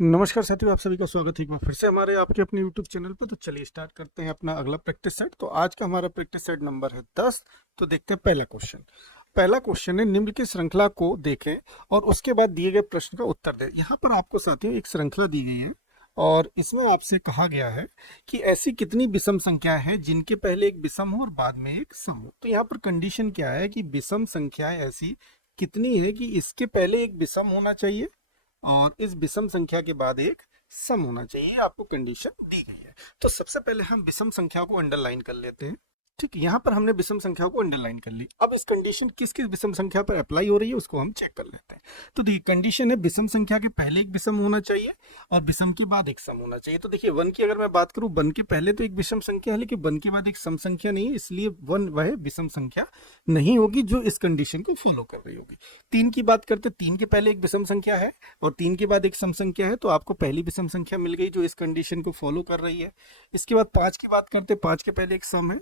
नमस्कार साथियों, आप सभी का स्वागत है एक बार फिर से हमारे आपके अपने YouTube चैनल पर। तो चलिए स्टार्ट करते हैं अपना अगला प्रैक्टिस सेट। तो आज का हमारा प्रैक्टिस सेट नंबर है 10। तो देखते हैं पहला क्वेश्चन। पहला क्वेश्चन है, निम्न की श्रृंखला को देखें और उसके बाद दिए गए प्रश्न का उत्तर दें। यहाँ पर आपको साथियों एक श्रृंखला दी गई है और इसमें आपसे कहा गया है कि ऐसी कितनी विषम संख्याएं हैं जिनके पहले एक विषम हो और बाद में एक सम हो। तो यहाँ पर कंडीशन क्या है कि विषम संख्याएं ऐसी कितनी है कि इसके पहले एक विषम होना चाहिए और इस विषम संख्या के बाद एक सम होना चाहिए। आपको कंडीशन दी गई है। तो सबसे पहले हम विषम संख्या को अंडरलाइन कर लेते हैं। ठीक, यहाँ पर हमने विषम संख्या को अंडरलाइन कर ली। अब इस कंडीशन किस किस विषम संख्या पर अप्लाई हो रही है उसको हम चेक कर लेते हैं। तो देखिए कंडीशन है विषम संख्या के पहले एक विषम होना चाहिए और विषम के बाद एक सम होना चाहिए। तो देखिए वन की अगर मैं बात करूं, वन के पहले तो एक विषम संख्या है लेकिन वन के बाद एक सम संख्या नहीं है, इसलिए वन वह विषम संख्या नहीं होगी जो इस कंडीशन को फॉलो कर रही होगी। तीन की बात करते, तीन के पहले एक विषम संख्या है और तीन के बाद एक सम संख्या है, तो आपको पहली विषम संख्या मिल गई जो इस कंडीशन को फॉलो कर रही है। इसके बाद पांच की बात करते, पांच के पहले एक सम है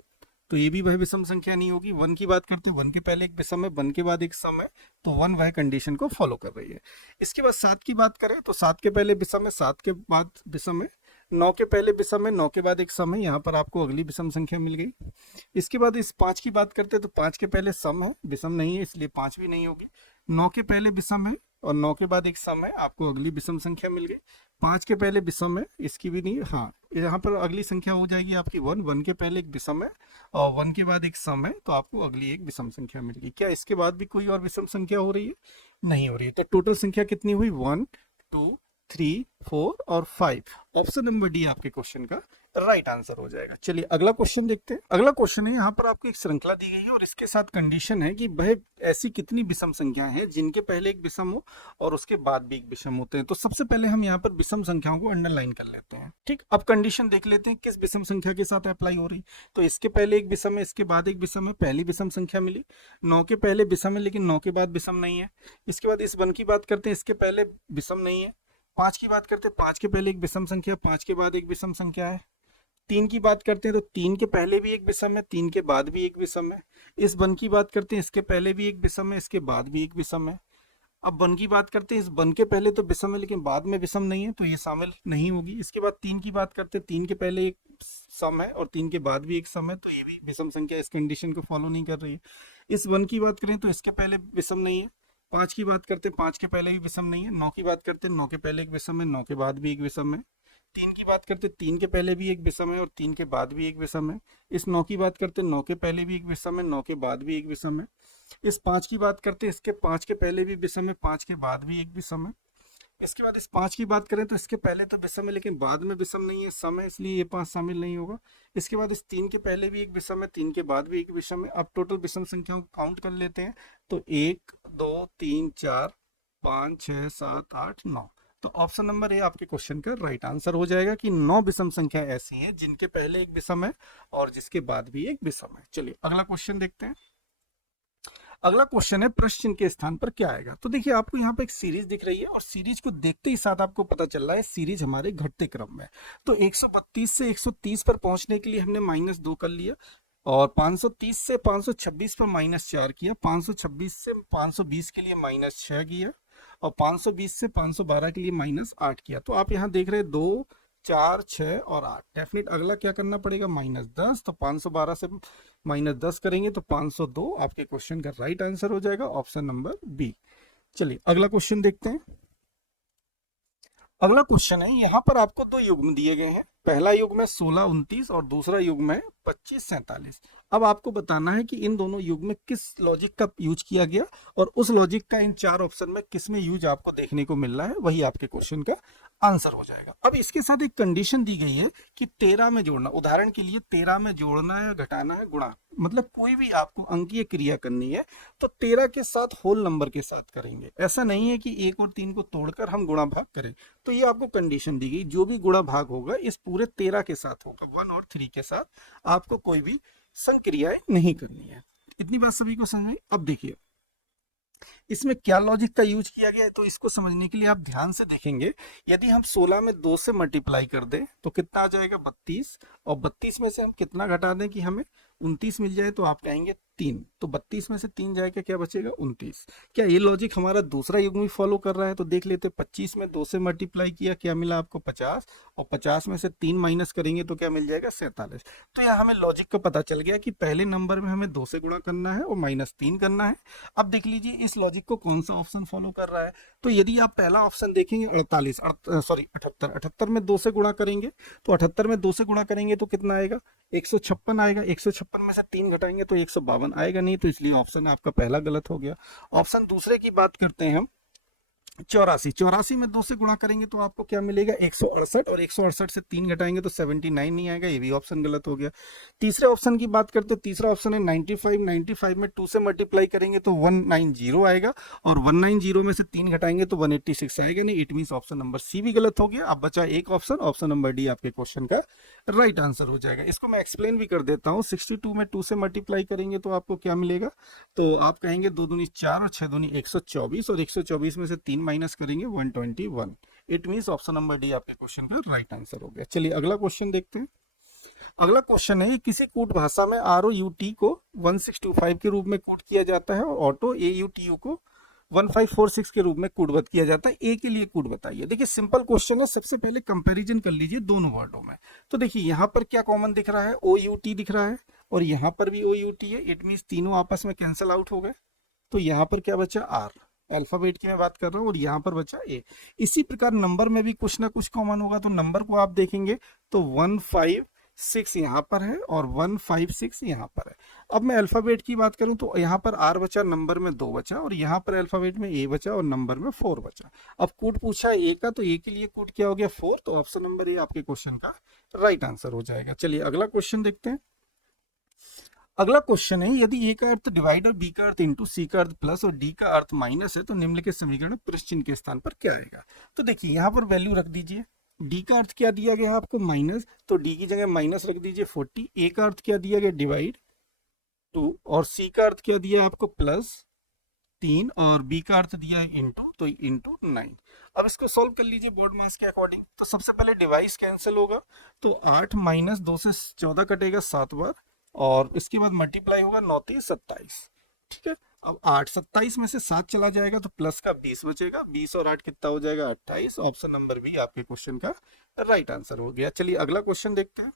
तो ये भी वह विषम संख्या नहीं होगी। वन की बात करते, वन के पहले एक विषम है, वन के बाद एक सम है, तो वन वह कंडीशन को फॉलो कर रही है। इसके बाद सात की बात करें तो सात के पहले विषम है, सात के बाद विषम है, नौ के पहले विषम है, नौ के बाद एक सम है, यहाँ पर आपको अगली विषम संख्या मिल गई। इसके बाद इस पांच की बात करते तो पांच के पहले सम है, विषम नहीं है इसलिए पांच भी नहीं होगी। नौ के पहले विषम है और नौ के बाद एक सम है, आपको अगली विषम संख्या मिल गई। पांच के पहले विषम है, इसकी भी नहीं, हाँ यहाँ पर अगली संख्या हो जाएगी आपकी वन, वन के पहले एक विषम है और वन के बाद एक सम है, तो आपको अगली एक विषम संख्या मिल गई। क्या इसके बाद भी कोई और विषम संख्या हो रही है? नहीं हो रही है। तो टोटल संख्या कितनी हुई? 1 2 3 4 और 5। ऑप्शन नंबर डी आपके क्वेश्चन का राइट आंसर हो जाएगा। चलिए अगला क्वेश्चन देखते हैं। अगला क्वेश्चन है, यहाँ पर आपको एक श्रृंखला दी गई है और इसके साथ कंडीशन है कि वह ऐसी कितनी विषम संख्याएं हैं जिनके पहले एक विषम हो और उसके बाद भी एक विषम होते हैं। तो सबसे पहले हम यहाँ पर विषम संख्याओं को अंडरलाइन कर लेते हैं। ठीक, अब कंडीशन देख लेते हैं किस विषम संख्या के साथ अप्लाई हो रही। तो इसके पहले एक विषम है, इसके बाद एक विषम है, पहली विषम संख्या मिली। नौ के पहले विषम है लेकिन नौ के बाद विषम नहीं है। इसके बाद इस वन की बात करते हैं, इसके पहले विषम नहीं है। पांच की बात करते हैं, पांच के पहले एक विषम संख्या, पांच के बाद एक विषम संख्या है। तीन की बात करते हैं तो तीन के पहले भी एक विषम है, तीन के बाद भी एक विषम है। इस वन की बात करते हैं, इसके पहले भी एक विषम है, इसके बाद भी एक विषम है। अब वन की बात करते हैं, इस वन के पहले तो विषम है लेकिन बाद में विषम नहीं है, तो ये शामिल नहीं होगी। इसके बाद तीन की बात करते हैं, तीन के पहले एक सम है और तीन के बाद भी एक सम है, तो ये भी विषम संख्या इस कंडीशन को फॉलो नहीं कर रही है। इस वन की बात करें तो इसके पहले विषम नहीं है। पांच की बात करते हैं, पांच के पहले भी विषम नहीं है। नौ की बात करते हैं, नौ के पहले एक विषम है, नौ के बाद भी एक विषम है। तीन की बात करते, तीन के पहले भी एक विषम है और तीन के बाद भी एक विषम है। इस नौ की बात करते, नौ के पहले भी एक विषम है, नौ के बाद भी एक विषम है। इस पांच की बात करते, इसके पांच के पहले भी विषम है, पांच के बाद भी एक विषम है। इसके बाद इस पांच की बात करें तो इसके पहले तो विषम है लेकिन बाद में विषम नहीं है, सम है, इसलिए ये पांच शामिल नहीं होगा। इसके बाद इस तीन के पहले भी एक विषम है, तीन के बाद भी एक विषम है। अब टोटल विषम संख्याओं को काउंट कर लेते हैं। तो एक, दो, तीन, चार, पाँच, छः, सात, आठ, नौ। तो ऑप्शन नंबर ए आपके क्वेश्चन का राइट आंसर हो जाएगा कि नौ विषम संख्या ऐसी हैं जिनके पहले एक विषम है और जिसके बाद भी एक विषम है। चलिए अगला क्वेश्चन देखते हैं। अगला क्वेश्चन है, प्रश्न चिन्ह के स्थान पर क्या आएगा। तो देखिए आपको यहाँ पे एक सीरीज दिख रही है और सीरीज को देखते ही साथ आपको पता चल रहा है सीरीज हमारे घटते क्रम में। तो 132 से 130 पर पहुंचने के लिए हमने -2 कर लिया और 530 से 526 पर -4 किया, 526 से 520 के लिए -6 किया और 520 से 512 के लिए -8 किया। तो आप यहाँ देख रहे हैं 2 4 6 और 8। डेफिनेट अगला क्या करना पड़ेगा? -10। तो 512 से -10 करेंगे तो 502 आपके क्वेश्चन का राइट आंसर हो जाएगा, ऑप्शन नंबर बी। चलिए अगला क्वेश्चन देखते हैं। अगला क्वेश्चन है, यहाँ पर आपको दो युग्म दिए गए हैं। पहला युग्म है 16 29 और दूसरा युग्म है 25 47। अब आपको बताना है कि इन दोनों युग्म में किस लॉजिक का यूज किया गया और उस लॉजिक का इन चार ऑप्शन में किस में यूज आपको देखने को मिल रहा है, वही आपके क्वेश्चन का आंसर हो जाएगा। अब इसके साथ एक कंडीशन दी गई है कि 13 में जोड़ना, उदाहरण के लिए 13 में जोड़ना है, घटाना है, गुणा, मतलब कोई भी आपको अंकीय क्रिया करनी है तो 13 के साथ होल नंबर के साथ करेंगे। ऐसा नहीं है कि एक और तीन को तोड़कर हम गुणा भाग करें। तो ये आपको कंडीशन दी गई, जो भी गुणा भाग होगा इस पूरे 13 के साथ होगा, 1 और 3 के साथ आपको कोई भी संक्रियाएं नहीं करनी है। इतनी बात सभी को समझ में? अब देखिए इसमें क्या लॉजिक का यूज किया गया है, तो इसको समझने के लिए आप ध्यान से देखेंगे। यदि हम 16 में 2 से मल्टीप्लाई कर दें तो कितना आ जाएगा 32, और 32 में से हम कितना घटा दें कि हमें 29 मिल जाए, तो आप कहेंगे 3, तो 32 में से 3 जाएगा, क्या बचेगा 29। क्या ये लॉजिक हमारा दूसरा युग भी फॉलो कर रहा है, तो देख लेते हैं। 25 में 2 से मल्टीप्लाई किया, क्या मिला आपको 50, और 50 में से 3 माइनस करेंगे तो क्या मिल जाएगा 47। तो यहाँ हमें लॉजिक का पता चल गया कि पहले नंबर में हमें 2 से गुणा करना है और -3 करना है। अब देख लीजिए इस लॉजिक को कौन सा ऑप्शन फॉलो कर रहा है। तो यदि आप पहला ऑप्शन देखेंगे 78 में 2 से गुणा करेंगे, तो 78 में 2 से गुणा करेंगे तो कितना आएगा 156 आएगा। 156 में से 3 घटाएंगे तो 152 आएगा नहीं, तो इसलिए ऑप्शन आपका पहला गलत हो गया। ऑप्शन दूसरे की बात करते हैं हम, 84 में 2 से गुणा करेंगे तो आपको क्या मिलेगा 168, और 168 से 3 घटाएंगे तो 79 नहीं आएगा, ये भी ऑप्शन गलत हो गया। तीसरे ऑप्शन की बात करते हैं, तीसरा ऑप्शन है 95 में 2 से मल्टीप्लाई करेंगे तो 190 आएगा, और 190 में से 3 घटाएंगे तो 186 आएगा नहीं, it mean option number C भी गलत हो गया। अब बचा एक ऑप्शन, ऑप्शन नंबर डी आपके क्वेश्चन का राइट आंसर हो जाएगा। इसको मैं एक्सप्लेन भी कर देता हूँ। 62 में 2 से मल्टीप्लाई करेंगे तो आपको क्या मिलेगा, तो आप कहेंगे 2 दूनी 4 और 6 दूनी 124, और 124 में से 3 माइनस करेंगे 121। It means option number D आपके क्वेश्चन का राइट आंसर हो गया। चलिए अगला क्वेश्चन देखते हैं। अगला क्वेश्चन है, किसी कूट भाषा में ROUT को 1625 के रूप में कूट किया जाता है और ऑटो AUTU को 1546 के रूप में कूटबद्ध किया जाता है। ए के लिए कूट बताइए। देखिए सिंपल क्वेश्चन है, सबसे पहले कंपैरिजन कर लीजिए दोनों वर्डों में। तो देखिए यहाँ पर क्या कॉमन दिख रहा है, OUT दिख रहा है, और यहाँ पर भी OUT है। इट मींस तीनों आपस में कैंसिल आउट हो गए, तो यहाँ पर क्या बचा R, अल्फाबेट की मैं बात कर रहा हूँ, और यहाँ पर बचा ए। इसी प्रकार नंबर में भी कुछ ना कुछ कॉमन होगा, तो नंबर को आप देखेंगे तो 156 यहाँ पर है और 156 यहाँ पर है। अब मैं अल्फाबेट की बात करूँ तो यहाँ पर आर बचा, नंबर में 2 बचा, और यहाँ पर अल्फाबेट में ए बचा और नंबर में 4 बचा। अब कूट पूछा है ए का, तो ए के लिए कूट क्या हो गया 4, तो ऑप्शन नंबर ए आपके क्वेश्चन का राइट आंसर हो जाएगा। चलिए अगला क्वेश्चन देखते हैं। अगला क्वेश्चन है, यदि ए का अर्थ डिवाइड और बी का अर्थ इंटू, सी का अर्थ प्लस और डी का अर्थ माइनस है, तो निम्नलिखित समीकरण में प्रश्न चिन्ह के स्थान पर क्या आएगा। तो देखिए यहाँ पर वैल्यू रख दीजिए। डी का अर्थ क्या दिया गया है आपको माइनस, तो डी की जगह माइनस रख दीजिए 40। ए का अर्थ क्या दिया गया डिवाइड 2, और सी का अर्थ क्या दिया है आपको प्लस 3, और बी का अर्थ दिया है इंटू, तो इंटू 9। अब इसको सॉल्व कर लीजिए बोर्ड मास के अकॉर्डिंग। तो सबसे पहले डिवाइस कैंसिल होगा, तो 8 माइनस 2 से 14 कटेगा 7 बार, और इसके बाद मल्टीप्लाई होगा 9 3 27। ठीक है, अब 8 27 में से 7 चला जाएगा तो प्लस का 20 बचेगा। 20 और 8 कितना हो जाएगा 28। ऑप्शन नंबर बी आपके क्वेश्चन का राइट आंसर हो गया। चलिए अगला क्वेश्चन देखते हैं।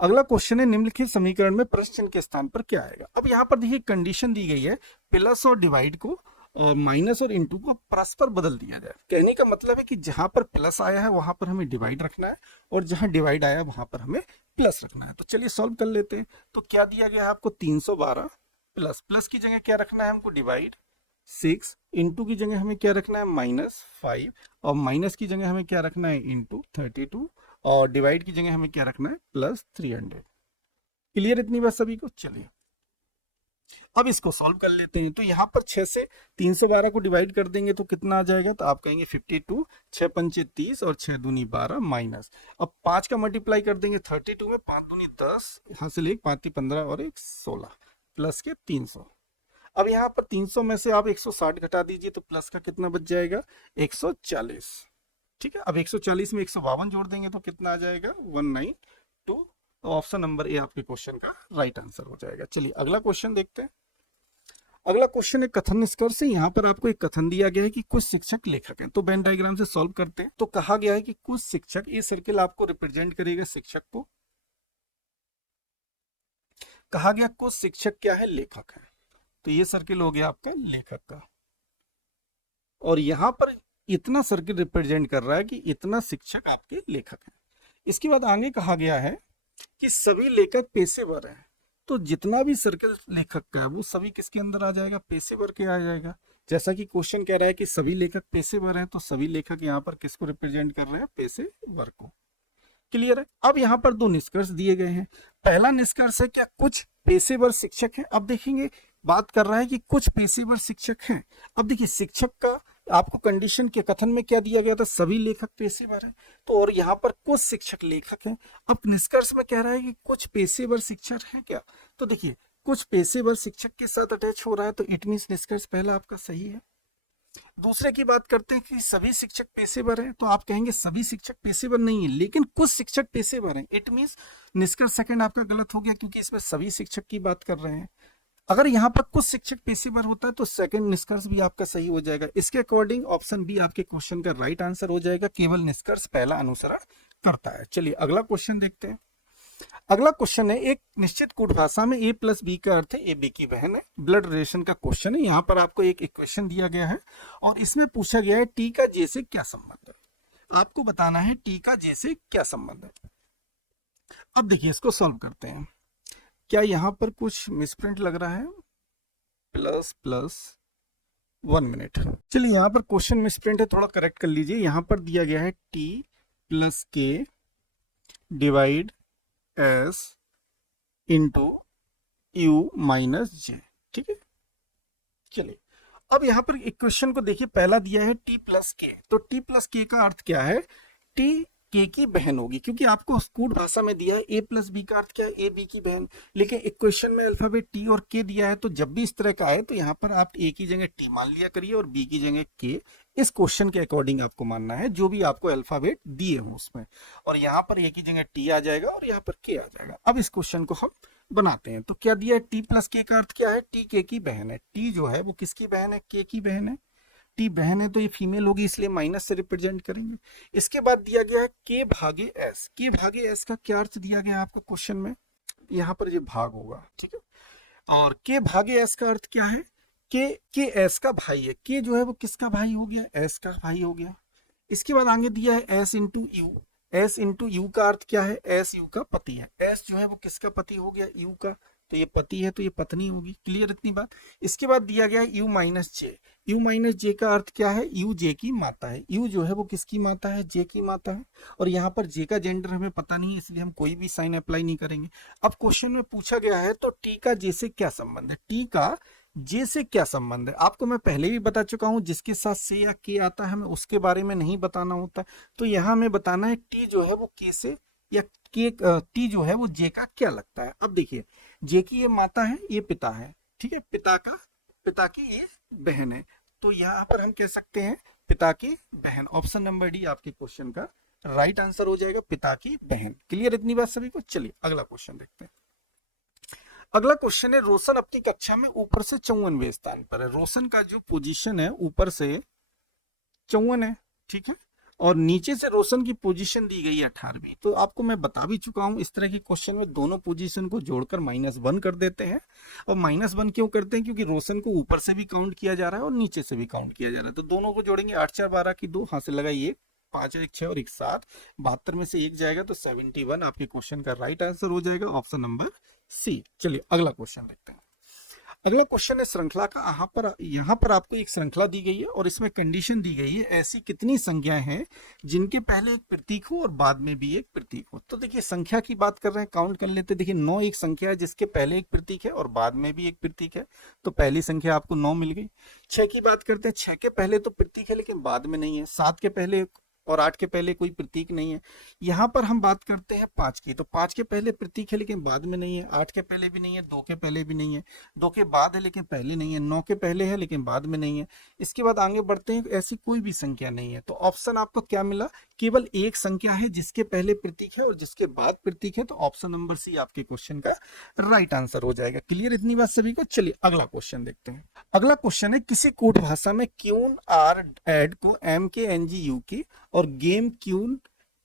अगला क्वेश्चन है, निम्नलिखित समीकरण में प्रश्न चिन्ह के स्थान पर क्या आएगा। अब यहाँ पर देखिए कंडीशन दी गई है, प्लस और डिवाइड को और माइनस और इंटू को परस्पर बदल दिया जाए। कहने का मतलब है कि जहां पर प्लस आया है वहां पर हमें डिवाइड रखना है, और जहां डिवाइड आया है वहां पर हमें प्लस रखना है। तो चलिए सॉल्व कर लेते हैं। तो क्या दिया गया है आपको 312, प्लस प्लस की जगह क्या रखना है हमको डिवाइड 6, इंटू की जगह हमें क्या रखना है -5, और माइनस की जगह हमें क्या रखना है इंटू 32, और डिवाइड की जगह हमें क्या रखना है प्लस 300। क्लियर इतनी बात सभी को। चलिए अब इसको सॉल्व कर लेते हैं। तो यहाँ पर 6 से 312 को डिवाइड कर देंगे तो कितना आ जाएगा, तो आप कहेंगे 52, 6 पंचे 30 और 6 दूनी 12 माइनस। अब 5 का मल्टीप्लाई कर देंगे 32 में, 5 दूनी 10, यहाँ से ले 5 15 और 1 16, प्लस के 300। अब यहाँ पर 300 में से आप 160 घटा दीजिए तो प्लस का कितना बच जाएगा 140। ठीक है, अब 140 में 152 जोड़ देंगे तो कितना आ जाएगा 192। तो ऑप्शन नंबर ए आपके क्वेश्चन का राइट आंसर हो जाएगा। चलिए अगला क्वेश्चन देखते हैं। अगला क्वेश्चन है कथन निष्कर्ष है। यहाँ पर आपको एक कथन दिया गया है कि कुछ शिक्षक लेखक हैं। तो वेन डायग्राम से सॉल्व करते हैं। तो कहा गया है कि कुछ शिक्षक, ये सर्किल आपको रिप्रेजेंट करेगा शिक्षक को। कहा गया कुछ शिक्षक क्या है लेखक है, तो ये सर्किल हो गया आपका लेखक का, और यहाँ पर इतना सर्किल रिप्रेजेंट कर रहा है कि इतना शिक्षक आपके लेखक हैं। इसके बाद आगे कहा गया है कि सभी लेखक पेशेवर हैं। तो जितना भी सर्किल लेखक का है वो सभी किसके अंदर आ जाएगा, पेशेवर के आ जाएगा। जैसा कि क्वेश्चन कह रहा है कि सभी लेखक पेशेवर हैं, तो सभी लेखक यहाँ पर किसको रिप्रेजेंट कर रहे हैं, पेशेवर को। क्लियर है। अब यहाँ पर 2 निष्कर्ष दिए गए हैं। पहला निष्कर्ष है क्या कुछ पेशेवर शिक्षक हैं। अब देखेंगे बात कर रहा है कि कुछ पेशेवर शिक्षक हैं। अब देखिए शिक्षक का आपको कंडीशन के कथन में क्या दिया गया था, सभी लेखक पेशेवर हैं। तो और यहाँ पर कुछ शिक्षक लेखक हैं। अब निष्कर्ष में कह रहा है कि कुछ पेशेवर शिक्षक हैं क्या। तो देखिए कुछ पेशेवर शिक्षक के साथ अटैच हो रहा है, तो इट मीन्स निष्कर्ष पहला आपका सही है। दूसरे की बात करते हैं कि सभी शिक्षक पेशेवर हैं, तो आप कहेंगे सभी शिक्षक पेशेवर नहीं है, लेकिन कुछ शिक्षक पेशेवर हैं। इट मीन्स निष्कर्ष सेकंड आपका गलत हो गया, क्योंकि इसमें सभी शिक्षक की बात कर रहे हैं। अगर यहाँ पर कुछ शिक्षक पेशेवर होता है तो सेकंड निष्कर्ष भी आपका सही हो जाएगा। इसके अकॉर्डिंग ऑप्शन बी आपके क्वेश्चन का राइट आंसर हो जाएगा, केवल निष्कर्ष पहला अनुसरण करता है। चलिए अगला क्वेश्चन देखते हैं। अगला क्वेश्चन है, एक निश्चित कूट भाषा में ए प्लस बी का अर्थ है ए बी की बहन है। ब्लड रिलेशन का क्वेश्चन है। यहाँ पर आपको एक इक्वेशन दिया गया है और इसमें पूछा गया है टी का जे से क्या संबंध है। आपको बताना है टी का जे से क्या संबंध है। अब देखिए इसको सॉल्व करते हैं। क्या यहाँ पर कुछ मिसप्रिंट लग रहा है? Plus plus 1 minute. चलिए यहाँ पर क्वेश्चन मिसप्रिंट है, थोड़ा करेक्ट कर लीजिए। यहाँ पर दिया गया है टी प्लस के divide S into U minus J. ठीक है, चलिए अब यहाँ पर इक्वेशन को देखिए। पहला दिया है टी प्लस के, तो टी प्लस के का अर्थ क्या है? टी के की बहन होगी, क्योंकि आपको कूट भाषा में दिया है ए प्लस बी का अर्थ क्या है? ए बी की बहन। लेकिन इक्वेशन में अल्फाबेट टी और के दिया है, तो जब भी इस तरह का आए तो यहाँ पर आप ए की जगह टी मान लिया करिए और बी की जगह के। इस क्वेश्चन के अकॉर्डिंग आपको मानना है जो भी आपको अल्फाबेट दिए हो उसमें, और यहाँ पर ए की जगह टी आ जाएगा और यहाँ पर के आ जाएगा। अब इस क्वेश्चन को हम बनाते हैं। तो क्या दिया है? टी प्लस के का अर्थ क्या है? टी के की बहन है। टी जो है वो किसकी बहन है? के की बहन है। टी बहन है तो ये फीमेल होगी, इसलिए माइनस से रिप्रेजेंट करेंगे। इसके बाद दिया गया है के भागे एस। के भागे एस का क्या अर्थ दिया गया है आपको क्वेश्चन में? यहाँ पर ये भाग होगा, ठीक है। और के भागे एस का अर्थ क्या है? के एस का भाई है। के जो है वो किसका भाई हो गया? एस का भाई हो गया। इसके बाद आगे दिया है S into you. S into you का अर्थ क्या है? एस यू का पति है। एस जो है वो किसका पति हो गया? यू का, तो ये पति है तो ये पत्नी होगी। क्लियर इतनी बात। इसके बाद दिया गया U minus J. U minus J का अर्थ क्या है? यू जे की माता है। यू जो है वो किसकी माता है? जे की माता है। और यहाँ पर जे का जेंडर हमें पता नहीं है, इसलिए हम कोई भी साइन अप्लाई नहीं करेंगे। अब क्वेश्चन में पूछा गया है तो टी का जे से क्या संबंध है? टी का जे से क्या संबंध है? आपको मैं पहले भी बता चुका हूं, जिसके साथ से या के आता है हमें उसके बारे में नहीं बताना होता। तो यहाँ हमें बताना है टी जो है वो के से या के, टी जो है वो जे का क्या लगता है। अब देखिए जे की ये माता है, ये पिता है, ठीक है। पिता की ये बहन है, तो यहाँ पर हम कह सकते हैं पिता की बहन। ऑप्शन नंबर डी आपके क्वेश्चन का राइट आंसर हो जाएगा, पिता की बहन। क्लियर इतनी बात सभी को? चलिए अगला क्वेश्चन देखते हैं। अगला क्वेश्चन है, रोशन अपनी कक्षा में ऊपर से 54वें स्थान पर है। रोशन का जो पोजीशन है ऊपर से 54 है, ठीक है, और नीचे से रोशन की पोजीशन दी गई है 18वीं। तो आपको मैं बता भी चुका हूं, इस तरह के क्वेश्चन में दोनों पोजीशन को जोड़कर -1 कर देते हैं। और -1 क्यों करते हैं? क्योंकि रोशन को ऊपर से भी काउंट किया जा रहा है और नीचे से भी काउंट किया जा रहा है। तो दोनों को जोड़ेंगे, 8 4 12 की 2, हाथ से लगाइए 5 1 6 और 1 7, 72 में से 1 जाएगा तो 71 आपके क्वेश्चन का राइट आंसर हो जाएगा, ऑप्शन नंबर सी। चलिए अगला क्वेश्चन देखते हैं। अगला क्वेश्चन है श्रृंखला का। यहाँ पर आपको एक श्रृंखला दी गई है और इसमें कंडीशन दी गई है, ऐसी कितनी संख्याएं हैं जिनके पहले एक प्रतीक हो और बाद में भी एक प्रतीक हो। तो देखिए संख्या की बात कर रहे हैं, काउंट कर लेते हैं। देखिए 9 एक संख्या है जिसके पहले एक प्रतीक है और बाद में भी एक प्रतीक है, तो पहली संख्या आपको 9 मिल गई। 6 की बात करते हैं, 6 के पहले तो प्रतीक है लेकिन बाद में नहीं है। 7 के पहले और 8 के पहले कोई प्रतीक नहीं है। यहाँ पर हम बात करते हैं 5 की, तो 5 के पहले प्रतीक है लेकिन बाद में नहीं है। 8 के पहले भी नहीं है, 2 के पहले भी नहीं है, 2 के बाद है लेकिन पहले नहीं है, 9 के पहले है लेकिन बाद में नहीं है। इसके बाद आगे बढ़ते हैं, ऐसी कोई भी संख्या नहीं है। तो ऑप्शन आपको क्या मिला? केवल एक संख्या है जिसके पहले प्रतीक है और जिसके बाद प्रतीक है, तो ऑप्शन नंबर सी आपके क्वेश्चन का राइट आंसर हो जाएगा। क्लियर इतनी बात सभी को? चलिए अगला क्वेश्चन देखते हैं। अगला क्वेश्चन है, किसी कोड भाषा में क्यून आर एड को एम के एन जी यू की और गेम क्यून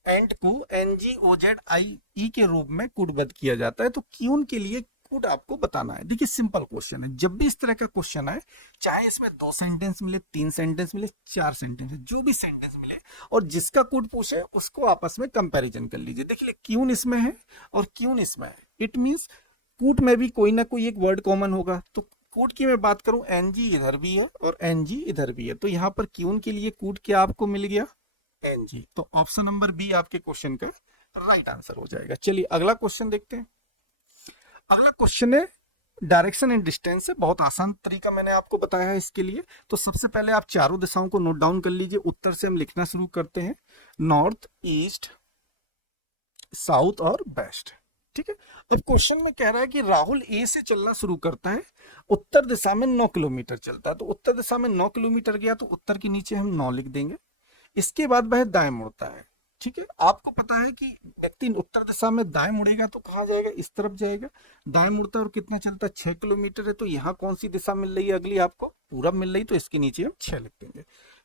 एंड को NGOZIE के रूप में कूटबद्ध किया जाता है। तो क्यून के लिए कूट आपको बताना है। देखिए सिंपल क्वेश्चन है, जब भी इस तरह का क्वेश्चन आए, चाहे इसमें 2 सेंटेंस मिले, 3 सेंटेंस मिले, 4 सेंटेंस, जो भी सेंटेंस मिले और जिसका कूट पूछे उसको आपस में कंपैरिजन कर लीजिए। देखिए क्यून इसमें है और क्यून इसमें है, इट मींस कूट में भी कोई ना कोई एक वर्ड कॉमन होगा। तो कूट की मैं बात करूं, NG इधर भी है और NG इधर भी है, तो यहाँ पर क्यून के लिए कूट क्या आपको मिल गया? NG। तो ऑप्शन नंबर बी आपके क्वेश्चन का राइट आंसर हो जाएगा। चलिए अगला क्वेश्चन देखते हैं। अगला क्वेश्चन है डायरेक्शन एंड डिस्टेंस से, बहुत आसान तरीका मैंने आपको बताया है इसके लिए। तो सबसे पहले आप चारों दिशाओं को नोट डाउन कर लीजिए। उत्तर से हम लिखना शुरू करते हैं, नॉर्थ, ईस्ट, साउथ और वेस्ट, ठीक है। अब क्वेश्चन में कह रहा है कि राहुल ए से चलना शुरू करता है, उत्तर दिशा में 9 किलोमीटर चलता है। तो उत्तर दिशा में 9 किलोमीटर गया तो उत्तर के नीचे हम 9 लिख देंगे। इसके बाद वह दाएं मुड़ता है, ठीक है। आपको पता है कि व्यक्ति उत्तर दिशा में दाएं मुड़ेगा तो कहाँ जाएगा, इस तरफ जाएगा। दाएं मुड़ता है और कितना चलता है, 6 किलोमीटर है। तो यहाँ कौन सी दिशा मिल रही है अगली आपको, पूरब मिल रही, तो इसके नीचे हम 6 लिख देंगे।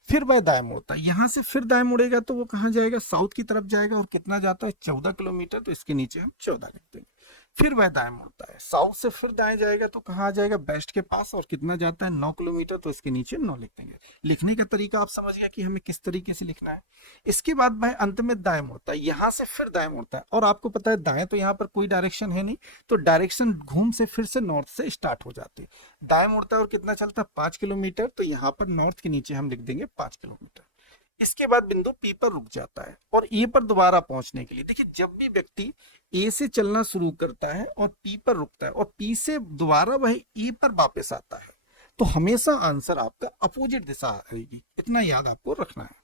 फिर वह दाएं मुड़ता है, यहाँ से फिर दाएं मुड़ेगा तो वो कहाँ जाएगा, साउथ की तरफ जाएगा। और कितना जाता है, 14 किलोमीटर, तो इसके नीचे हम 14 लिख देंगे। फिर वह दाएं मुड़ता है, साउथ से फिर दाएं जाएगा तो कहाँ आ जाएगा, वेस्ट के पास। और कितना जाता है, 9 किलोमीटर, तो इसके नीचे 9 लिख देंगे। लिखने का तरीका आप समझ गया कि हमें किस तरीके से लिखना है। इसके बाद वह अंत में दाएं मुड़ता है, यहाँ से फिर दाएं मुड़ता है। और आपको पता है दाएं तो यहाँ पर कोई डायरेक्शन है नहीं, तो डायरेक्शन घूम से फिर से नॉर्थ से स्टार्ट हो जाती है। दाएं मुड़ता है और कितना चलता है, 5 किलोमीटर, तो यहाँ पर नॉर्थ के नीचे हम लिख देंगे 5 किलोमीटर। इसके बाद बिंदु पी पर रुक जाता है और ए पर दोबारा पहुंचने के लिए, देखिए जब भी व्यक्ति ए से चलना शुरू करता है और पी पर रुकता है और पी से दोबारा वह ए पर वापस आता है, तो हमेशा आंसर आपका अपोजिट दिशा आएगी। इतना याद आपको रखना है।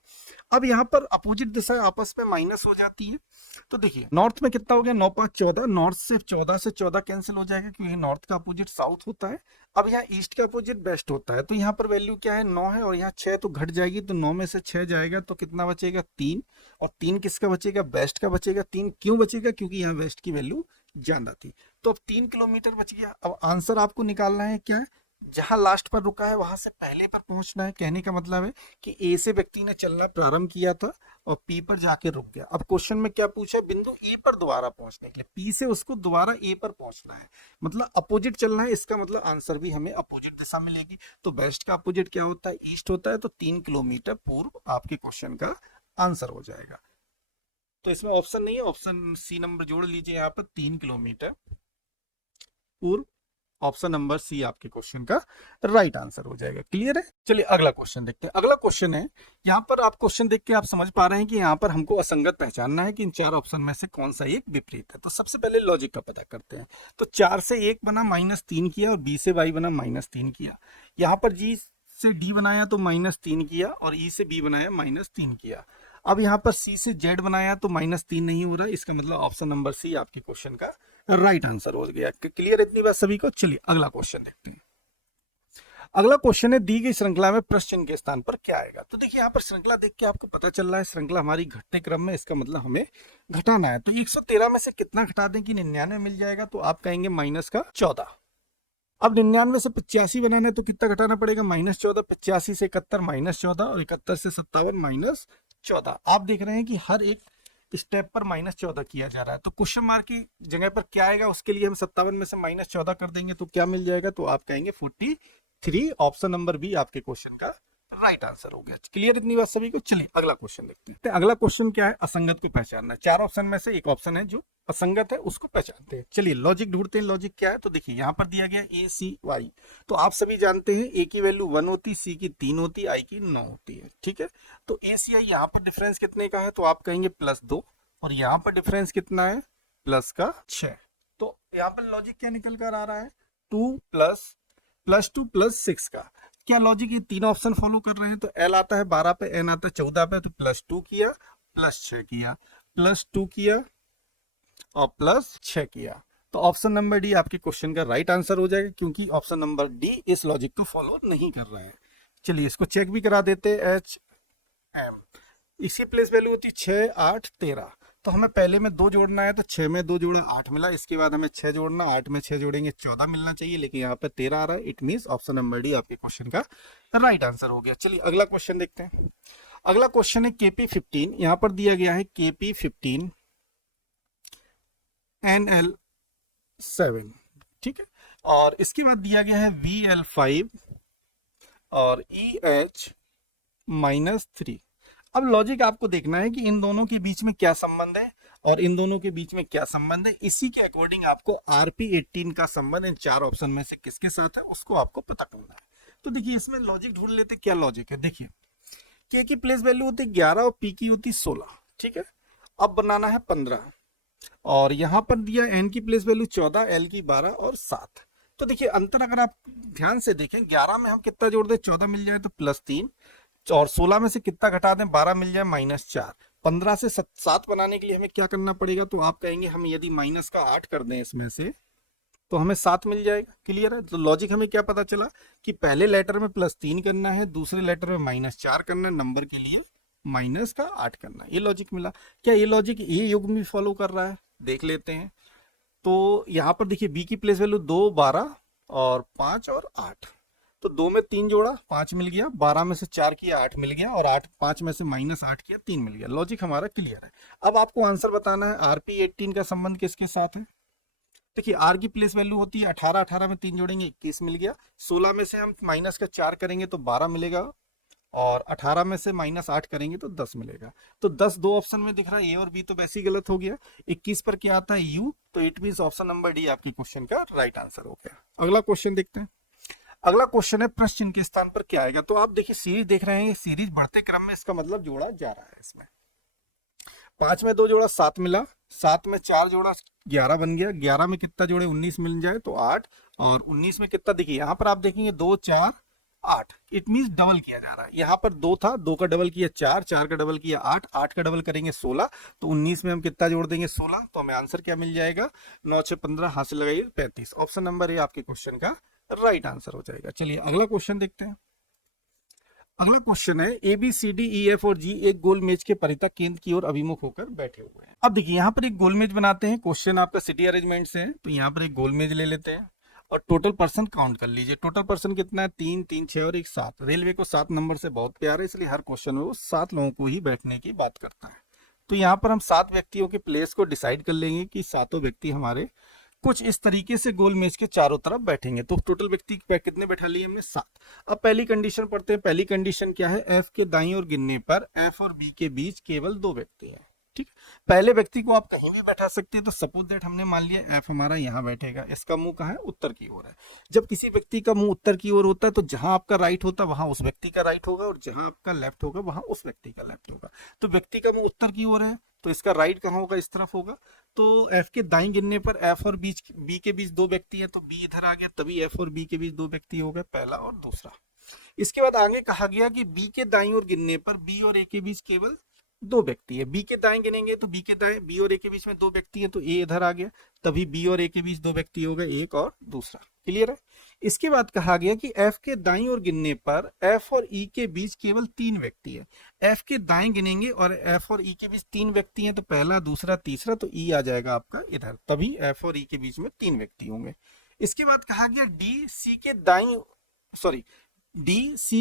अब यहाँ पर अपोजिट दिशा आपस में माइनस हो जाती है। तो देखिए नॉर्थ में कितना हो गया, 9 5 14, नॉर्थ से 14 कैंसिल हो जाएगा क्योंकि नॉर्थ का अपोजिट साउथ होता है। अब यहाँ ईस्ट का अपोजिट वेस्ट होता है, तो यहाँ पर वैल्यू क्या है, 9 है और यहाँ 6, तो घट जाएगी। तो 9 में से 6 जाएगा तो कितना बचेगा, 3। और 3 किसका बचेगा, वेस्ट का बचेगा। 3 क्यों बचेगा, क्योंकि यहाँ वेस्ट की वैल्यू ज्यादा थी। तो अब 3 किलोमीटर बच गया। अब आंसर आपको निकालना है क्या है, जहां लास्ट पर रुका है वहां से पहले पर पहुंचना है। कहने का मतलब है कि ए से व्यक्ति ने चलना प्रारंभ किया था और पी पर जाके रुक गया। अब क्वेश्चन में क्या पूछा, बिंदु ए पर दोबारा पहुंचने के लिए पी से उसको दोबारा ए पर पहुंचना है, मतलब अपोजिट चलना है। इसका मतलब आंसर भी हमें अपोजिट दिशा मिलेगी। तो वेस्ट का अपोजिट क्या होता है, ईस्ट होता है। तो 3 किलोमीटर पूर्व आपके क्वेश्चन का आंसर हो जाएगा। तो इसमें ऑप्शन नहीं है, ऑप्शन सी नंबर जोड़ लीजिए यहाँ पर, 3 किलोमीटर पूर्व। ऑप्शन नंबर सी आपके क्वेश्चन का राइट आंसर हो जाएगा। क्लियर है। चलिए अगला क्वेश्चन देखते हैं। अगला क्वेश्चन है, यहाँ पर आप क्वेश्चन देख के आप समझ पा रहे हैं कि यहाँ पर हमको असंगत पहचानना है कि इन 4 ऑप्शन में से कौन सा एक विपरीत है। तो सबसे पहले लॉजिक का पता करते हैं। तो 4 से 1 बना -3 किया और बी से वाई बना -3 किया। यहाँ पर जी से डी बनाया तो -3 किया और ई से बी बनाया -3 किया। अब यहाँ पर सी से जेड बनाया तो -3 नहीं हो रहा, इसका मतलब ऑप्शन नंबर सी आपके क्वेश्चन का राइट आंसर हो गया। क्लियर इतनी बात सभी को। चलिए अगला क्वेश्चन देखते हैं। अगला क्वेश्चन है, दी गई श्रृंखला में प्रश्न चिन्ह के स्थान पर क्या आएगा। तो देखिए यहाँ पर श्रृंखला देख के आपको पता चल रहा है श्रृंखला हमारी घटते क्रम में, इसका मतलब हमें घटाना है। तो 113 में से कितना घटा दें कि 99 मिल जाएगा, तो आप कहेंगे -14। अब 99 से 85 बनाना है तो कितना घटाना पड़ेगा, -14। 85 से 71 -14 और 71 से 57 -14। आप देख रहे हैं कि हर एक स्टेप पर -14 किया जा रहा है। तो क्वेश्चन मार्क की जगह पर क्या आएगा, उसके लिए हम 57 में से -14 कर देंगे तो क्या मिल जाएगा, तो आप कहेंगे 43। ऑप्शन नंबर बी आपके क्वेश्चन का राइट आंसर हो गया। क्लियर इतनी बात सभी को। चलिए अगला क्वेश्चन देखते हैं। अगला क्वेश्चन क्या है, असंगत को पहचानना। 4 ऑप्शन में से एक ऑप्शन है जो असंगत है, उसको पहचानते हैं। चलिए लॉजिक ढूंढते हैं। लॉजिक क्या है, तो देखिए यहाँ पर दिया गया ए सी वाई, तो आप सभी जानते हैं ए की वैल्यू 1 होती, सी की 3 होती, आई की 9 होती है। ठीक है, तो ए सी आई यहाँ पर डिफरेंस कितने का है, तो आप कहेंगे +2 और यहाँ पर डिफरेंस कितना है, +6। तो यहाँ पर लॉजिक क्या निकल कर आ रहा है, 2 +2 +6 का। क्या लॉजिक ये 3 ऑप्शन फॉलो कर रहे हैं। तो एल आता है 12 पे, एन आता है 14 पे, तो +2 किया, +6 किया, +2 किया और +6 किया। तो ऑप्शन नंबर डी आपके क्वेश्चन का राइट आंसर हो जाएगा, क्योंकि ऑप्शन नंबर डी इस लॉजिक को फॉलो नहीं कर रहा है। चलिए इसको चेक भी करा देते हैं। HM इसकी प्लेस वैल्यू होती 6 8 13। तो हमें पहले में 2 जोड़ना है, तो 6 में 2 जोड़ा 8 मिला। इसके बाद हमें 6 जोड़ना, 8 में 6 जोड़ेंगे 14 मिलना चाहिए, लेकिन यहाँ पे 13 आ रहा है। It means option number D आपके क्वेश्चन का राइट आंसर हो गया। चलिए अगला क्वेश्चन देखते हैं। अगला क्वेश्चन है KP15। यहाँ पर दिया गया है KP15 NL7, ठीक है, और इसके बाद दिया गया है VL5 और EH-3। अब लॉजिक आपको देखना है कि इन दोनों के बीच में क्या संबंध है और इन दोनों के बीच में क्या संबंध है। इसी के अकॉर्डिंग आपको RP18 का संबंध इन 4 ऑप्शन में से किसके साथ है उसको आपको पता करना है। तो देखिए इसमें लॉजिक ढूंढ लेते क्या लॉजिक है। देखिए K की प्लेस वैल्यू होती 11 और P की होती 16, ठीक है। अब बनाना है 15 और यहाँ पर दिया N की प्लेस वैल्यू 14, L की 12 और 7। तो देखिए अंतर अगर आप ध्यान से देखें, 11 में हम कितना जोड़ दें, 14 मिल जाए तो +3, और 16 में से कितना घटा दें, 12 मिल जाए -4। 15 से 7 बनाने के लिए हमें क्या करना पड़ेगा, तो आप कहेंगे हम यदि माइनस का 8 कर दें इसमें से तो हमें 7 मिल जाएगा। क्लियर है? तो लॉजिक हमें क्या पता चला कि पहले लेटर में +3 करना है, दूसरे लेटर में -4 करना है, नंबर के लिए माइनस का 8 करना है। ये लॉजिक मिला। क्या ये लॉजिक ये युग में फॉलो कर रहा है? देख लेते हैं। तो यहाँ पर देखिए बी की प्लेस वैल्यू 2, 12 और 5 और 8। तो 2 में 3 जोड़ा 5 मिल गया, 12 में से 4 किया 8 मिल गया, और 5 में से -8 किया 3 मिल गया। लॉजिक हमारा क्लियर है। अब आपको आंसर बताना है आरपी 18 का संबंध किसके साथ है। देखिए आर की प्लेस वैल्यू होती है 18, 18 में 3 जोड़ेंगे 21 मिल गया, 16 में से हम माइनस का 4 करेंगे तो 12 मिलेगा, और 18 में से -8 करेंगे तो 10 मिलेगा। तो 10 दो ऑप्शन में दिख रहा है, ए और बी तो वैसे ही गलत हो गया। 21 पर क्या आता है? यू। तो it means option number D आपके क्वेश्चन का राइट आंसर हो गया। अगला क्वेश्चन देखते हैं। अगला क्वेश्चन है प्रश्न चिन्ह के स्थान पर क्या आएगा। तो आप देखिए सीरीज देख रहे हैं, सीरीज बढ़ते क्रम में, इसका मतलब जोड़ा जा रहा है। इसमें 5 में 2 जोड़ा 7 मिला, 7 में 4 जोड़ा 11 बन गया, 11 में कितना जोड़े 19 मिल जाए तो 8, और 19 में कितना, देखिए यहाँ पर आप देखेंगे 2, 4, 8, इट मींस डबल किया जा रहा है। यहाँ पर 2 था, 2 का डबल किया 4, 4 का डबल किया 8, 8 का डबल करेंगे 16, तो 19 में हम कितना जोड़ देंगे 16, तो हमें आंसर क्या मिल जाएगा 9 6 15, हाथ से लगाइए 35। ऑप्शन नंबर ए आपके क्वेश्चन का राइट आंसर हो जाएगा। चलिए अगला क्वेश्चन देखते हैं। अगला क्वेश्चन है A B C D E F और जी एक गोल मेज के परितः केंद्र की ओर अभिमुख होकर बैठे हुए हैं। अब देखिए यहाँ पर एक गोल मेज बनाते हैं। क्वेश्चन आपका सिटी अरेंजमेंट से है, तो यहाँ पर एक गोल मेज ले लेते हैं और टोटल पर्सन काउंट कर लीजिए। टोटल पर्सन कितना है? 3, 3, 6 और 1 7। रेलवे को 7 नंबर से बहुत प्यार है, इसलिए हर क्वेश्चन में वो 7 लोगों को ही बैठने की बात करता है। तो यहाँ पर हम 7 व्यक्तियों के प्लेस को डिसाइड कर लेंगे कि 7 व्यक्ति हमारे कुछ इस तरीके से गोल मेज के चारों तरफ बैठेंगे। तो टोटल व्यक्ति कितने बैठा लिए हमने? 7। अब पहली कंडीशन पढ़ते हैं। पहली कंडीशन क्या है? एफ के दाईं ओर गिनने पर एफ और बी के बीच केवल 2 व्यक्ति हैं। ठीक, पहले व्यक्ति को आप कहीं भी बैठा सकते हैं। तो सपोज दैट हमने मान लिया एफ हमारा यहाँ बैठेगा, इसका मुंह कहाँ है? उत्तर की ओर है। जब किसी व्यक्ति का मुंह उत्तर की ओर होता है तो जहां आपका राइट होता है वहां उस व्यक्ति का राइट होगा, और जहां आपका लेफ्ट होगा वहां उस व्यक्ति का लेफ्ट होगा। तो व्यक्ति का मुंह उत्तर की ओर है तो इसका राइट कहाँ होगा? इस तरफ होगा। तो एफ के दाईं गिनने पर एफ और बी के बीच 2 व्यक्ति है, तो बी इधर आ गया, तभी एफ और बी के बीच 2 व्यक्ति हो गए, पहला और दूसरा। इसके बाद आगे कहा गया कि बी के दाईं ओर गिनने पर बी और ए के बीच केवल 2 व्यक्ति है। बी के दाएं गिनेंगे तो बी के दाएं बी और ए के बीच में 2 व्यक्ति है, तो ए इधर आ गया, तभी बी और ए के बीच 2 व्यक्ति हो गए, एक और दूसरा। क्लियर है? इसके बाद कहा गया कि एफ के दाईं ओर गिनने पर एफ और ई के बीच केवल 3 व्यक्ति है। एफ के दाएं गिनेंगे और एफ और ई के बीच 3 व्यक्ति हैं, तो पहला, दूसरा, तीसरा, तो ई आ जाएगा आपका इधर, तभी एफ और ई के बीच में 3 व्यक्ति होंगे। इसके बाद कहा गया डी सी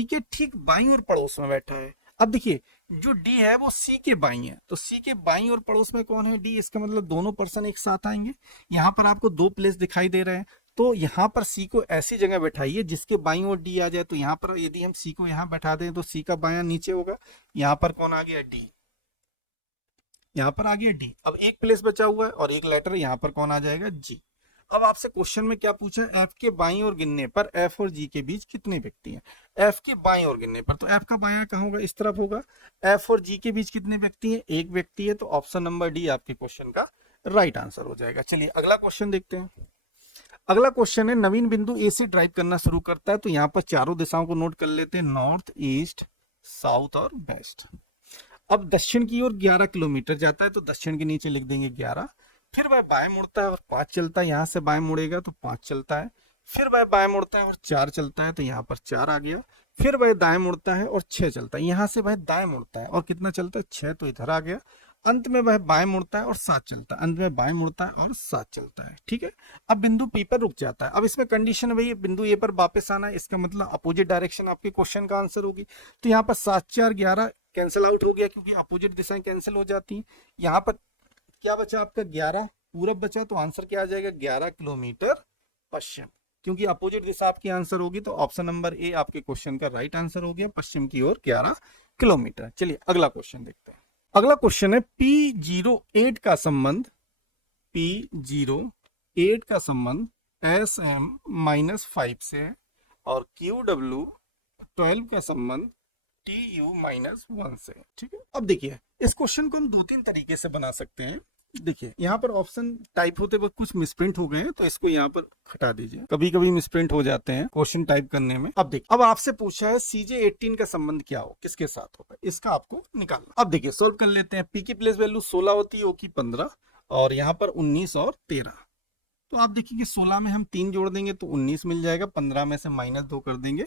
के ठीक बाईं ओर पड़ोस में बैठा है। अब देखिए जो डी है वो सी के बाईं है, तो सी के बाईं और पड़ोस में कौन है? डी। इसका मतलब दोनों पर्सन एक साथ आएंगे। यहाँ पर आपको 2 प्लेस दिखाई दे रहे हैं, तो यहाँ पर सी को ऐसी जगह बैठाइए जिसके बाईं ओर डी आ जाए। तो यहाँ पर यदि हम सी को यहाँ बैठा दें तो सी का बायां नीचे होगा, यहाँ पर कौन आ गया? डी। यहाँ पर आ गया डी। अब एक प्लेस बचा हुआ है और एक लेटर, यहाँ पर कौन आ जाएगा? जी। अब आपसे क्वेश्चन में क्या पूछा है? एफ के बाईं ओर गिनने पर एफ और जी के बीच कितने व्यक्ति हैं? एफ के बाईं ओर गिनने पर, तो एफ का बायां कहाँ होगा? इस तरफ होगा। एफ और जी के बीच कितने व्यक्ति हैं? एक व्यक्ति है, तो ऑप्शन नंबर डी आपके क्वेश्चन का राइट आंसर हो जाएगा। चलिए अगला क्वेश्चन देखते हैं। अगला क्वेश्चन है नवीन बिंदु ए से ड्राइव करना शुरू करता है। तो यहाँ पर चारों दिशाओं को नोट कर लेते हैं, नॉर्थ, ईस्ट, साउथ और वेस्ट। अब दक्षिण की ओर 11 किलोमीटर जाता है, तो दक्षिण के नीचे लिख देंगे 11। फिर वह बाएं मुड़ता है और 5 चलता है, यहाँ से बाएं मुड़ेगा तो 5 चलता है। फिर वह बाएं मुड़ता है और 4 चलता है, तो यहाँ पर 4 आ गया। फिर वह दाएं मुड़ता है और 6 चलता है, यहाँ से वह दाएं मुड़ता है और कितना चलता है? 6, तो इधर आ गया। अंत में वह बाएं मुड़ता है और 7 चलता है, अंत में बाएं मुड़ता है और 7 चलता है। ठीक है, अब बिंदु पी पर रुक जाता है। अब इसमें कंडीशन है भैया बिंदु ए पर वापस आना है, इसका मतलब अपोजिट डायरेक्शन आपके क्वेश्चन का आंसर होगी। तो यहाँ पर 7 4 11 कैंसिल आउट हो गया, क्योंकि अपोजिट दिशाएं कैंसिल हो जाती हैं। यहाँ पर क्या बचा आपका? 11 पूरब बचा, तो आंसर क्या आ जाएगा? 11 किलोमीटर पश्चिम, क्योंकि अपोजिट दिशा आपकी आंसर होगी। तो ऑप्शन नंबर ए आपके क्वेश्चन का राइट आंसर हो गया, पश्चिम की ओर 11 किलोमीटर। चलिए अगला क्वेश्चन देखते हैं। अगला क्वेश्चन है P08 का संबंध SM-5 से है और QW12 का संबंध TU-1 से। ठीक है, अब देखिए इस क्वेश्चन को हम 2-3 तरीके से बना सकते हैं। देखिए यहाँ पर ऑप्शन टाइप होते वक्त कुछ मिसप्रिंट हो गए हैं, तो इसको यहाँ पर हटा दीजिए, कभी कभी मिसप्रिंट हो जाते हैं क्वेश्चन टाइप करने में। अब देखिए, अब आपसे पूछा है CJ18 का संबंध क्या हो, किसके साथ होगा, इसका आपको निकालना। अब देखिए सोल्व कर लेते हैं। पी की प्लेस वैल्यू 16 होती है, ओ की 15, और यहाँ पर 19 और 13। तो आप देखिए 16 में हम 3 जोड़ देंगे तो 19 मिल जाएगा, 15 में से -2 कर देंगे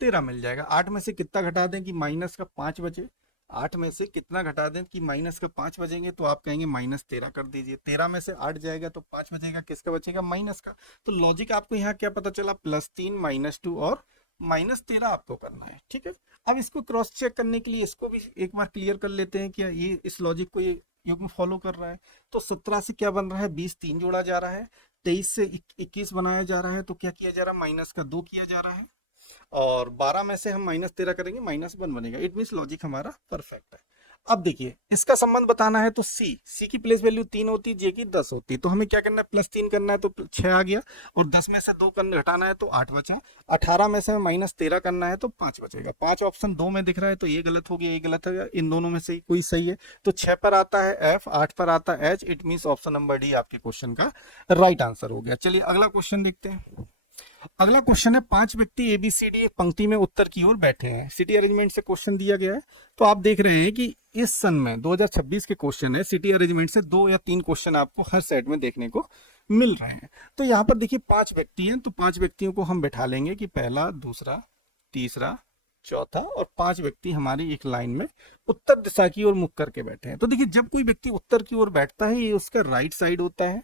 13 मिल जाएगा। 8 में से कितना घटा दें कि माइनस का 5 बचे, 8 में से कितना घटा दें कि माइनस का 5 बचेंगे, तो आप कहेंगे -13 कर दीजिए। 13 में से 8 जाएगा तो 5 बचेगा, किसका बचेगा, माइनस का। तो लॉजिक आपको यहाँ क्या पता चला, +3 -2 और -13 आपको करना है, ठीक है। अब इसको क्रॉस चेक करने के लिए इसको भी एक बार क्लियर कर लेते हैं कि ये इस लॉजिक को ये युग्म फॉलो कर रहा है। तो 17 से क्या बन रहा है, 20 3 जोड़ा जा रहा है, 23 से 21 बनाया जा रहा है, तो क्या किया जा रहा है, माइनस का 2 किया जा रहा है, और 12 में से हम -13 करेंगे, -1 बनेगा। इट मीन्स लॉजिक हमारा परफेक्ट है। अब देखिए इसका संबंध बताना है, तो सी की प्लेस वैल्यू 3 होती, जे की 10 होती, तो हमें क्या करना है, +3 करना है तो 6 आ गया, और 10 में से 2 घटाना है तो 8 बचा, 18 में से -13 करना है तो 5 बचेगा। 5 ऑप्शन 2 में दिख रहा है, तो ये गलत हो गया, ये गलत हो गया, इन दोनों में से कोई सही है। तो 6 पर आता है एफ, 8 पर आता है H, it means option number D आपके क्वेश्चन का राइट आंसर हो गया। चलिए अगला क्वेश्चन देखते हैं। अगला क्वेश्चन है, 5 व्यक्ति ABCD एक पंक्ति में उत्तर की ओर बैठे हैं। सिटी अरेंजमेंट से क्वेश्चन दिया गया है, तो आप देख रहे हैं कि इस सन में 2026 के क्वेश्चन है, सिटी अरेंजमेंट से 2 या 3 क्वेश्चन आपको हर सेट में देखने को मिल रहे हैं। तो यहाँ पर देखिए 5 व्यक्ति हैं, तो 5 व्यक्तियों को हम बैठा लेंगे कि पहला, दूसरा, तीसरा, चौथा, और 5 व्यक्ति हमारी एक लाइन में उत्तर दिशा की ओर मुख करके बैठे हैं। तो देखिए जब कोई व्यक्ति उत्तर की ओर बैठता है, ये उसका राइट साइड होता है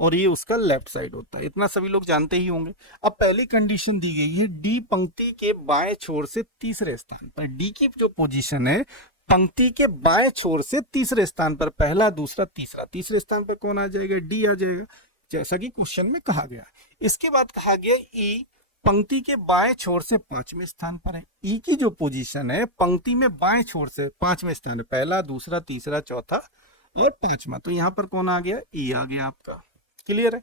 और ये उसका लेफ्ट साइड होता है, इतना सभी लोग जानते ही होंगे। अब पहली कंडीशन दी गई है, डी पंक्ति के बाएं छोर से तीसरे स्थान पर। डी की जो पोजीशन है, पंक्ति के बाएं छोर से तीसरे स्थान पर, पहला, दूसरा, तीसरा, तीसरे स्थान पर कौन आ जाएगा, डी आ जाएगा, जैसा कि क्वेश्चन में कहा गया। इसके बाद कहा गया ई पंक्ति के बाएं छोर से 5वें स्थान पर है। ई की जो पोजीशन है, पंक्ति में बाएं छोर से 5वें स्थान है, पहला, दूसरा, तीसरा, चौथा और 5वां, तो यहाँ पर कौन आ गया, ई आ गया आपका। क्लियर है।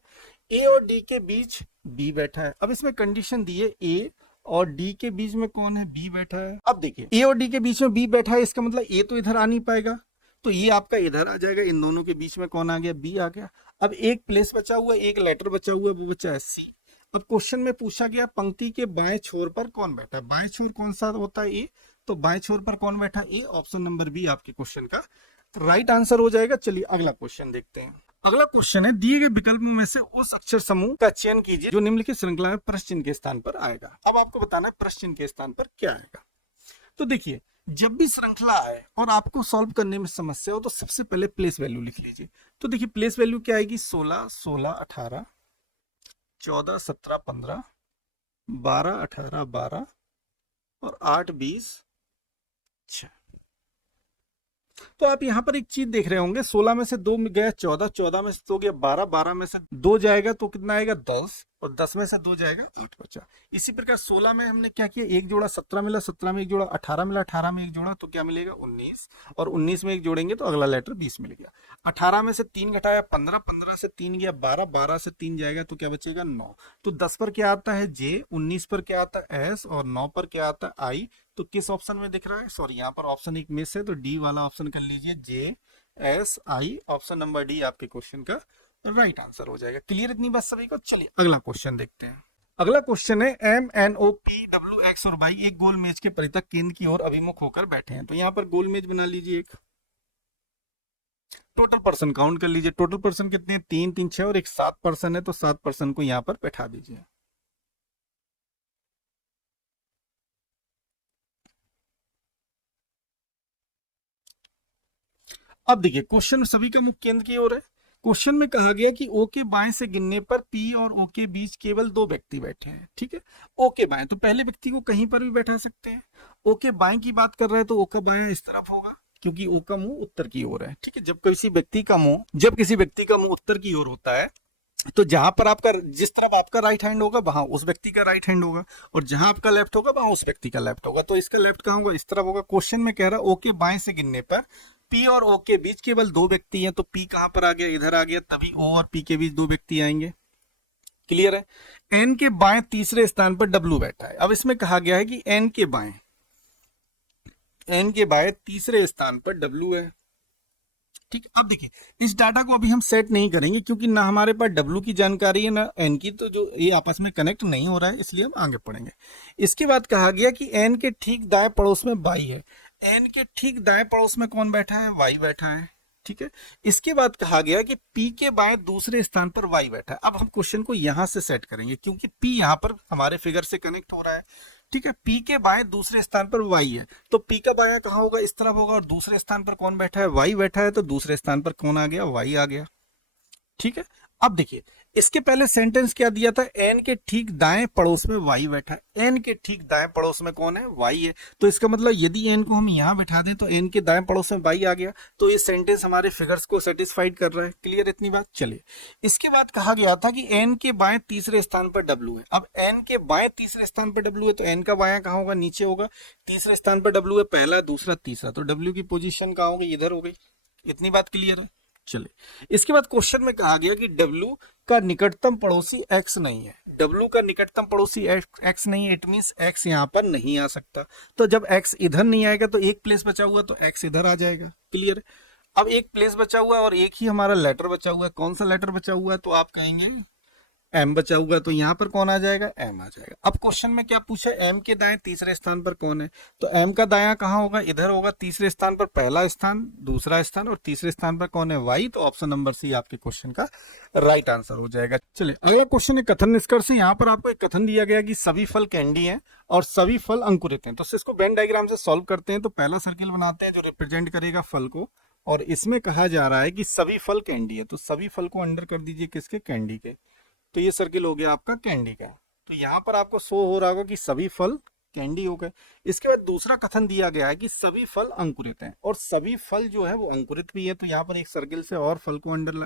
ए और डी के बीच बी बैठा है। अब इसमें कंडीशन दी है, ए और डी के बीच में कौन है, बी बैठा है। अब देखिए ए और डी के बीच में बी बैठा है, इसका मतलब ए तो इधर आ नहीं पाएगा, तो ये आपका इधर आ जाएगा, इन दोनों के बीच में कौन आ गया, बी आ गया। अब एक प्लेस बचा हुआ, एक लेटर बचा हुआ, वो बचा है सी। अब क्वेश्चन में पूछा गया पंक्ति के बाएं छोर पर कौन बैठा है, बाएं छोर कौन सा होता है, ए, तो बाएं छोर पर कौन बैठा, ए, ऑप्शन नंबर बी आपके क्वेश्चन का राइट आंसर हो जाएगा। चलिए अगला क्वेश्चन देखते हैं। अगला क्वेश्चन है, दिए गए विकल्पों में से उस अक्षर समूह का चयन कीजिए जो निम्नलिखित श्रृंखला में प्रश्न चिन्ह के स्थान पर आएगा। अब आपको बताना है प्रश्न चिन्ह के स्थान पर क्या आएगा। तो देखिए जब भी श्रृंखला आए और आपको सॉल्व करने में समस्या हो, तो सबसे पहले प्लेस वैल्यू लिख लीजिए। तो देखिए प्लेस वैल्यू क्या आएगी, 16, 16, 18, 14, 17, 15, 12, 18, 12 और 8, 20, 6। तो आप यहाँ पर एक चीज देख रहे होंगे, 16 में से 2 गया 14, 14 में से 2 गया 12, 12 में से 2 जाएगा तो कितना आएगा 10, और 10 में से 2 जाएगा 8 बचा। इसी प्रकार 16 में हमने क्या किया, एक जोड़ा 17 मिला, 17 में एक जोड़ा 18 मिला, 18 में एक जोड़ा तो क्या मिलेगा 19, और 19 में एक जोड़ेंगे तो अगला लेटर 20 मिल गया। 18 में से 3 घटाया 15, 15 से 3 गया 12, 12 से 3 जाएगा तो क्या बचेगा 9। तो 10 पर क्या आता है जे, 19 पर क्या आता है एस, और 9 पर क्या आता है आई। तो किस ऑप्शन में दिख रहा है, सॉरी यहाँ पर ऑप्शन एक मिस है, तो डी वाला ऑप्शन कर लीजिए, जे S I, option number D आपके क्वेश्चन का राइट आंसर हो जाएगा। क्लियर इतनी बात सभी को। चलिए अगला क्वेश्चन देखते हैं। अगला क्वेश्चन है, M N O P W X और वाई एक गोल मेज के परितक केंद्र की ओर अभिमुख होकर बैठे हैं। तो यहाँ पर गोल मेज बना लीजिए एक। टोटल पर्सन काउंट कर लीजिए, टोटल पर्सन कितने हैं, 3 3 6 और एक 7 पर्सन है, तो 7 पर्सन को यहाँ पर बैठा दीजिए। अब देखिए क्वेश्चन सभी का मुख्य केंद्र की ओर है। क्वेश्चन में कहा गया कि ओ के बाएं से गिनने पर पी और ओ के बीच केवल 2 व्यक्ति बैठे हैं। ठीक है, ओ के बाएं, तो पहले व्यक्ति को कहीं पर भी बैठा सकते हैं। ओ के बाएं की बात कर रहे हैं तो ओ का बाएं इस तरफ होगा, क्योंकि ओ का मुंह उत्तर की ओर है। ठीक है, जब किसी व्यक्ति का मुंह उत्तर की ओर होता है, तो जहां पर आपका, जिस तरफ आपका राइट हैंड होगा वहां उस व्यक्ति का राइट हैंड होगा, और जहां आपका लेफ्ट होगा वहां उस व्यक्ति का लेफ्ट होगा। तो इसका लेफ्ट कहां होगा, इस तरफ होगा। क्वेश्चन में कह रहा है ओ के बाएं से गिनने पर पी और ओ के बीच केवल 2 व्यक्ति हैं, तो पी कहां पर आ गया, इधर आ गया, तभी ओ और पी के बीच 2 व्यक्ति आएंगे। क्लियर है। एन के बाएं तीसरे स्थान पर डब्ल्यू बैठा है। अब इसमें कहा गया है कि एन के बाएं तीसरे स्थान पर डब्ल्यू है। ठीक है। अब देखिए इस डाटा को अभी हम सेट नहीं करेंगे क्योंकि ना हमारे पास W की जानकारी है ना N की, तो जो ये आपस में कनेक्ट नहीं हो रहा है, इसलिए हम आगे पढ़ेंगे। इसके बाद कहा गया कि N के ठीक दाएं पड़ोस में Y है। N के ठीक दाएं पड़ोस में कौन बैठा है? Y बैठा है। ठीक है। इसके बाद कहा गया कि P के बाएं दूसरे स्थान पर Y बैठा है। अब हम क्वेश्चन को यहां से सेट करेंगे क्योंकि P यहां पर हमारे फिगर से कनेक्ट हो रहा है। ठीक है। P के बाएं दूसरे स्थान पर Y है, तो P का बायां कहाँ होगा? इस तरफ होगा, और दूसरे स्थान पर कौन बैठा है? Y बैठा है, तो दूसरे स्थान पर कौन आ गया? Y आ गया। ठीक है। अब देखिए इसके पहले सेंटेंस क्या दिया था? एन के ठीक दाएं पड़ोस में वाई बैठा है। एन के ठीक दाएं पड़ोस में कौन है? वाई है। तो इसका मतलब यदि एन को हम यहां बैठा दें तो एन के दाएं पड़ोस में वाई आ गया, तो ये सेंटेंस हमारे फिगर्स को सेटिस्फाइड कर रहा है। क्लियर इतनी बात? चलिए इसके बाद कहा गया था कि एन के बाएं तीसरे स्थान पर डब्ल्यू है। अब एन के बाएं तीसरे स्थान पर डब्ल्यू है, तो एन का बायां कहाँ होगा? नीचे होगा। तीसरे स्थान पर डब्ल्यू है, पहला दूसरा तीसरा, तो डब्ल्यू की पोजीशन कहाँ हो गई? इधर हो गई। इतनी बात क्लियर है? चलिए इसके बाद क्वेश्चन में कहा गया कि W का निकटतम पड़ोसी X नहीं है। W का निकटतम पड़ोसी X नहीं है, इट मींस X यहाँ पर नहीं आ सकता। तो जब X इधर नहीं आएगा तो एक प्लेस बचा हुआ, तो X इधर आ जाएगा। क्लियर? अब एक प्लेस बचा हुआ है और एक ही हमारा लेटर बचा हुआ है। कौन सा लेटर बचा हुआ है? तो आप कहेंगे M बचा हुआ, तो यहाँ पर कौन आ जाएगा? M आ जाएगा। अब क्वेश्चन में क्या पूछा? M के दाएं तीसरे स्थान पर कौन है? तो M का दायां कहाँ होगा? इधर होगा। तीसरे स्थान पर पहला स्थान, दूसरा स्थान, और तीसरे स्थान पर कौन है? Y। तो ऑप्शन नंबर सी आपके क्वेश्चन का राइट आंसर हो जाएगा। चलिए अगला क्वेश्चन है कथन निष्कर्ष। यहाँ पर आपको एक कथन दिया गया कि सभी फल कैंडी है और सभी फल अंकुरित हैं। तो इसको वेन डायग्राम से सॉल्व करते हैं। तो पहला सर्किल बनाते हैं जो रिप्रेजेंट करेगा फल को, और इसमें कहा जा रहा है कि सभी फल कैंडी है, तो सभी फल को अंडर कर दीजिए किसके? कैंडी के। तो ये सर्किल हो गया आपका कैंडी का। तो यहाँ पर आपको शो हो रहा होगा कि सभी फल कैंडी हो गए। इसके बाद दूसरा कथन दिया गया है कि सभी फल अंकुरित हैं, और सभी फल जो है वो अंकुरित भी है। तो यहाँ पर एक सर्किल से और फल को अंडर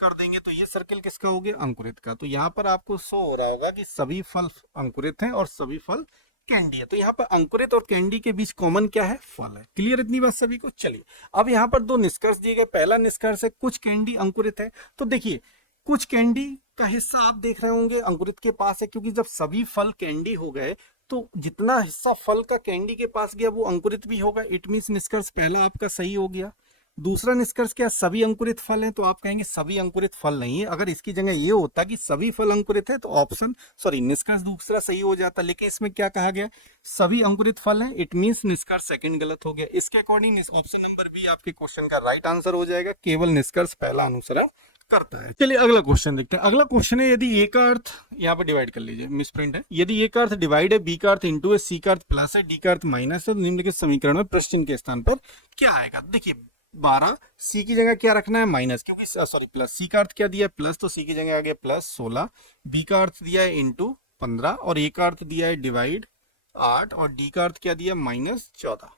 कर देंगे, तो ये सर्किल किसका हो गया? अंकुरित का। तो यहाँ पर आपको शो हो रहा होगा कि सभी फल अंकुरित हैं और सभी फल कैंडी है। तो यहाँ पर अंकुरित और कैंडी के बीच कॉमन क्या है? फल है। क्लियर इतनी बात सभी को? चलिए अब यहाँ पर दो निष्कर्ष दिए गए। पहला निष्कर्ष है कुछ कैंडी अंकुरित है। तो देखिए कुछ कैंडी का हिस्सा आप देख रहे होंगे अंकुरित के पास है, क्योंकि जब सभी फल कैंडी हो गए तो जितना हिस्सा फल का कैंडी के पास गया वो अंकुरित भी होगा। इट मींस निष्कर्ष पहला आपका सही हो गया। दूसरा निष्कर्ष क्या? सभी अंकुरित फल हैं। तो आप कहेंगे सभी अंकुरित फल नहीं है। अगर इसकी जगह ये होता कि सभी फल अंकुरित है तो ऑप्शन निष्कर्ष दूसरा सही हो जाता, लेकिन इसमें क्या कहा गया? सभी अंकुरित फल हैं। इट मींस निष्कर्ष सेकंड गलत हो गया। इसके अकॉर्डिंग ऑप्शन नंबर बी आपके क्वेश्चन का राइट आंसर हो जाएगा। केवल निष्कर्ष पहला अनुसरण करता है। चलिए अगला क्वेश्चन देखते हैं। अगला क्वेश्चन है यदि ए का अर्थ, यहाँ पर डिवाइड कर लीजिए, मिसप्रिंट है। यदि ए का अर्थ डिवाइड है, बी का अर्थ इंटू है, सी का अर्थ प्लस है, डी का अर्थ माइनस है, तो निम्नलिखित समीकरण में प्रश्न चिन्ह के स्थान पर क्या आएगा? देखिए 12, सी की जगह क्या रखना है? माइनस, क्योंकि प्लस। सी का अर्थ क्या दिया है? प्लस, तो सी की जगह आ गया प्लस 16। बी का अर्थ दिया है इंटू 15, और ए का अर्थ दिया है डिवाइड 8, और डी का अर्थ क्या दिया? माइनस 14।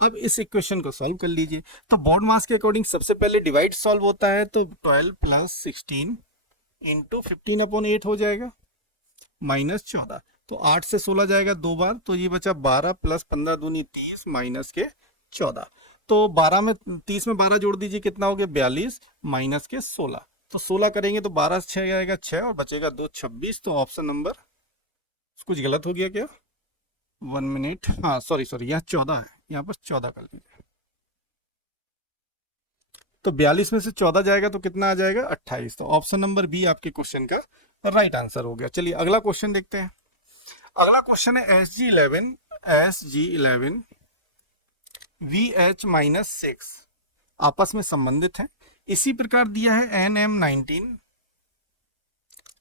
अब इस इक्वेशन को सॉल्व कर लीजिए। तो बोर्ड मास के अकॉर्डिंग सबसे पहले डिवाइड सॉल्व होता है, तो 12 प्लस 16 इंटू 15/8 हो जाएगा, माइनस 14। तो 8 से 16 जाएगा 2 बार, तो ये बचा 12 प्लस 15 दूनी 30 माइनस के 14। तो 12 में 30 में 12 जोड़ दीजिए, कितना हो गया? 42 माइनस के 16। तो 16 करेंगे तो 12 से 6 आएगा 6, और बचेगा 2 26। तो ऑप्शन नंबर कुछ गलत हो गया क्या? 1 मिनट, हाँ सॉरी यहाँ 14 है, यहाँ पर 14 कर लीजिए। तो 42 में से 14 जाएगा तो कितना आ जाएगा? 28। तो ऑप्शन नंबर बी आपके क्वेश्चन का राइट आंसर हो गया। चलिए अगला क्वेश्चन देखते हैं। अगला क्वेश्चन है SG11 VH-6 आपस में संबंधित हैं। इसी प्रकार दिया है NM19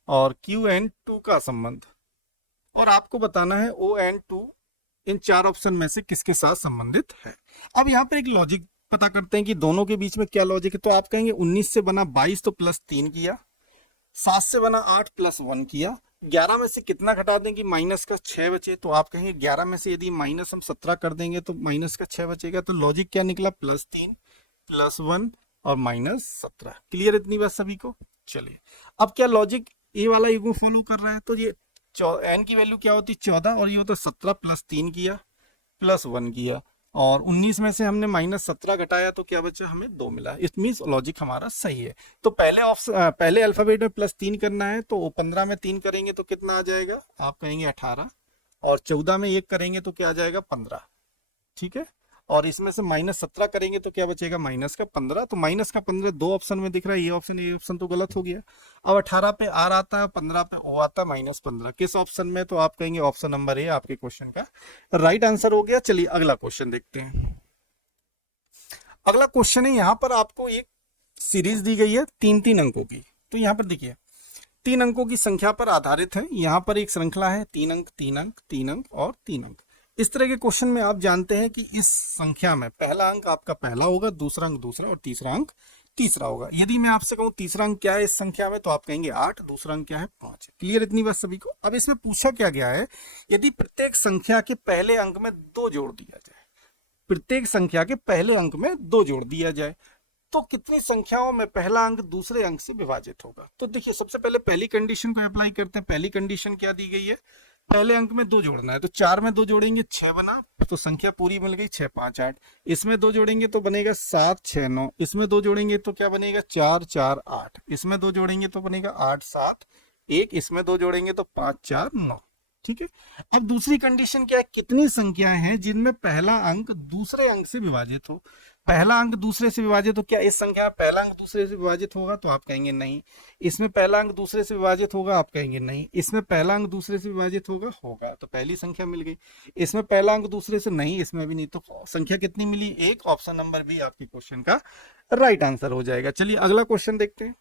और QN2 का संबंध, और आपको बताना है ON2 इन चार ऑप्शन में से किसके साथ संबंधित है। अब यहाँ पर एक लॉजिक पता करते हैं कि दोनों के बीच में क्या लॉजिक है। तो आप कहेंगे 19 से बना 22 तो प्लस 3 किया, 7 से बना 8 प्लस 1 किया, 11 में से कितना घटा दें कि माइनस का 6 बचे। तो आप कहेंगे 11 में से यदि माइनस हम 17 कर देंगे तो माइनस का 6 बचेगा। तो लॉजिक क्या निकला? प्लस 3 प्लस 1 और माइनस 17। क्लियर इतनी बात सभी को? चलिए अब क्या लॉजिक ए वाला युग्म फॉलो कर रहा है? तो ये n की वैल्यू क्या होती? 14, और ये होता 17 प्लस 3 किया प्लस 1 किया, और 19 में से हमने माइनस 17 घटाया तो क्या बचा? हमें 2 मिला। इट मींस लॉजिक हमारा सही है। तो पहले अल्फाबेट में प्लस 3 करना है, तो 15 में 3 करेंगे तो कितना आ जाएगा? आप कहेंगे 18, और 14 में 1 करेंगे तो क्या आ जाएगा? 15। ठीक है, और इसमें से -17 करेंगे तो क्या बचेगा -15। तो -15 दो ऑप्शन में दिख रहा है, ये ऑप्शन तो गलत हो गया। अब 18 पे आर आता है, 15 पे ओ आता है, -15 किस ऑप्शन में, तो आप कहेंगे ऑप्शन नंबर ए आपके क्वेश्चन का राइट आंसर हो गया। चलिए अगला क्वेश्चन देखते हैं। अगला क्वेश्चन है, यहाँ पर आपको एक सीरीज दी गई है 3-3 अंकों की। तो यहाँ पर देखिए 3 अंकों की संख्या पर आधारित है। यहाँ पर एक श्रृंखला है 3 अंक 3 अंक 3 अंक और 3 अंक। इस तरह के क्वेश्चन में आप जानते हैं कि इस संख्या में पहला अंक आपका पहला होगा, दूसरा अंक दूसरा और तीसरा अंक तीसरा होगा। यदि मैं आपसे कहूँ तीसरा अंक क्या है इस संख्या में, तो आप कहेंगे 8, दूसरा अंक क्या है 5। क्लियर इतनी बात सभी को। अब इसमें पूछा क्या गया है, यदि प्रत्येक संख्या के पहले अंक में 2 जोड़ दिया जाए, प्रत्येक संख्या के पहले अंक में 2 जोड़ दिया जाए तो कितनी संख्याओं में पहला अंक दूसरे अंक से विभाजित होगा। तो देखिए सबसे पहले पहली कंडीशन को अप्लाई करते हैं। पहली कंडीशन क्या दी गई है, पहले अंक में 2 जोड़ना है। तो 4 में 2 जोड़ेंगे 6 बना, तो संख्या पूरी मिल गई 6 5 8। इसमें 2 जोड़ेंगे तो बनेगा 7 6 9। इसमें 2 जोड़ेंगे तो क्या बनेगा 4 4 8। इसमें 2 जोड़ेंगे तो बनेगा 8 7 1। इसमें 2 जोड़ेंगे तो 5 4 9। ठीक है। अब दूसरी कंडीशन क्या है, कितनी संख्याएं हैं जिनमें पहला अंक दूसरे अंक से विभाजित हो। पहला अंक दूसरे से विभाजित हो, क्या इस संख्या में पहला अंक दूसरे से विभाजित होगा, तो आप कहेंगे नहीं। इसमें पहला अंक दूसरे से विभाजित होगा, आप कहेंगे नहीं। इसमें पहला अंक दूसरे से विभाजित होगा, होगा, तो पहली संख्या मिल गई। इसमें पहला अंक दूसरे से नहीं, इसमें भी नहीं, तो संख्या कितनी मिली, एक। ऑप्शन नंबर बी आपके क्वेश्चन का राइट आंसर हो जाएगा। चलिए अगला क्वेश्चन देखते हैं।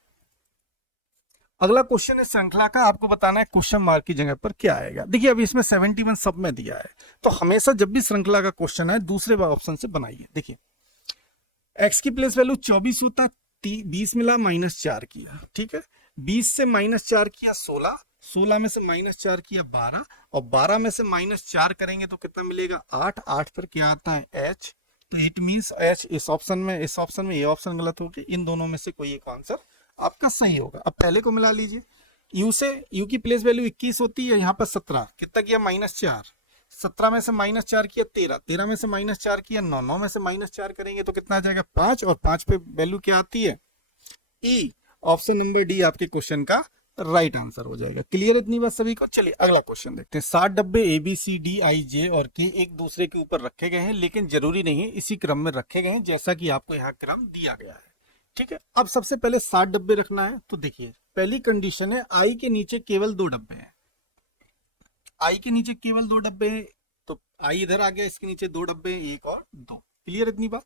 अगला क्वेश्चन है श्रृंखला का, आपको बताना है क्वेश्चन मार्क की जगह पर क्या आएगा। देखिए अभी इसमें 71 सब में दिया है, तो हमेशा जब भी श्रृंखला का क्वेश्चन है दूसरे ऑप्शन से बनाइए। देखिए x की प्लेस वैल्यू 24 होता, 20 मिला -4 किया, ठीक है। 20 से -4 किया 16, 16 में से -4 किया 12, और 12 में से -4 करेंगे तो कितना मिलेगा 8। 8 पर क्या आता है h, तो इट मीन्स h इस ऑप्शन में ये ऑप्शन गलत हो गया। इन दोनों में से कोई एक आंसर आपका सही होगा। अब पहले को मिला लीजिए। u की प्लेस वैल्यू 21 होती है, यहाँ पर 17 कितना किया -4। 17 में से -4 किया 13, 13 में से -4 किया 9, 9 में से -4 करेंगे तो कितना आ जाएगा 5, और 5 पे वैल्यू क्या आती है e। ऑप्शन नंबर डी आपके क्वेश्चन का राइट आंसर हो जाएगा। क्लियर इतनी बात सभी को। चलिए अगला क्वेश्चन देखते हैं। 60 डब्बे ABCDIJ और K एक दूसरे के ऊपर रखे गए हैं, लेकिन जरूरी नहीं है इसी क्रम में रखे गए हैं जैसा कि आपको यहाँ क्रम दिया गया है, ठीक है। अब सबसे पहले 60 डब्बे रखना है। तो देखिए पहली कंडीशन है आई के नीचे केवल 2 डब्बे हैं। आई के नीचे केवल 2 डब्बे हैं, तो आई इधर आ गया, इसके नीचे 2 डब्बे, 1 और 2। क्लियर इतनी बात।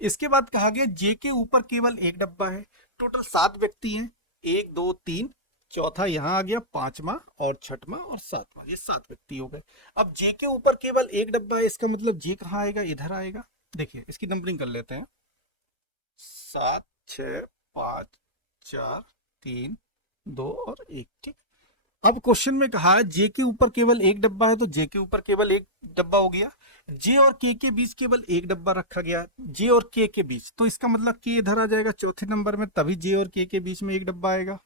इसके बाद कहा गया जे के ऊपर केवल 1 डब्बा है। टोटल 7 व्यक्ति हैं, 1 2 3, चौथा यहाँ आ गया, 5वां और 6वां और 7वां, ये 7 व्यक्ति हो गए। अब जे के ऊपर केवल 1 डब्बा है, इसका मतलब जे कहाँ आएगा, इधर आएगा। देखिए इसकी नंबरिंग कर लेते हैं, 7 6 5 4 3 2 और 1, ठीक। अब क्वेश्चन में कहा जे के ऊपर केवल 1 डब्बा है, तो जे के ऊपर केवल 1 डब्बा हो गया। जे और के बीच केवल 1 डब्बा रखा गया, जे और के बीच, तो इसका मतलब के इधर आ जाएगा चौथे नंबर में, तभी जे और के बीच में 1 डब्बा आएगा।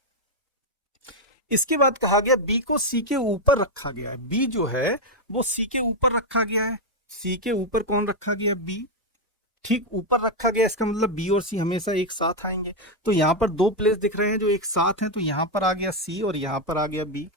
इसके बाद कहा गया बी को सी के ऊपर रखा गया है। बी जो है वो सी के ऊपर रखा गया है। सी के ऊपर कौन रखा गया, बी, ठीक ऊपर रखा गया। इसका मतलब बी और सी हमेशा एक साथ आएंगे। तो यहाँ पर 2 प्लेस दिख रहे हैं जो एक साथ हैं, तो यहाँ पर आ गया सी और यहाँ पर आ गया बी।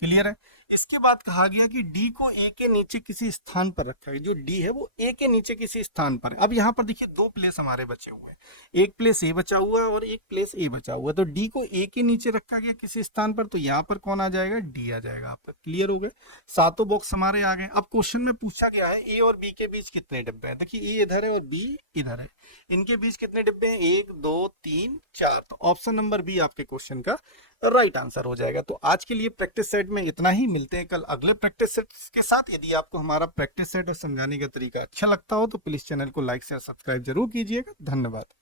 क्लियर है। इसके बाद कहा गया कि डी को ए के नीचे किसी स्थान पर रखा है। जो डी है वो ए के नीचे किसी स्थान पर है। अब यहाँ पर देखिए 2 प्लेस हमारे बचे हुए हैं, एक प्लेस ए बचा हुआ है और एक प्लेस ए बचा हुआ है। तो डी को ए के नीचे रखा गया किसी स्थान पर, तो यहाँ पर कौन आ जाएगा, डी आ जाएगा आपका। क्लियर हो गए, 7 बॉक्स हमारे आ गए। अब क्वेश्चन में पूछा गया है ए और बी के बीच कितने डिब्बे हैं। देखिए ए इधर है और बी इधर है, इनके बीच कितने डिब्बे हैं, 1 2 3 4। तो ऑप्शन नंबर बी आपके क्वेश्चन का राइट आंसर हो जाएगा। तो आज के लिए प्रैक्टिस सेट में इतना ही, मिलते हैं कल अगले प्रैक्टिस सेट के साथ। यदि आपको हमारा प्रैक्टिस सेट और समझाने का तरीका अच्छा लगता हो तो प्लीज चैनल को लाइक शेयर सब्सक्राइब जरूर कीजिएगा। धन्यवाद।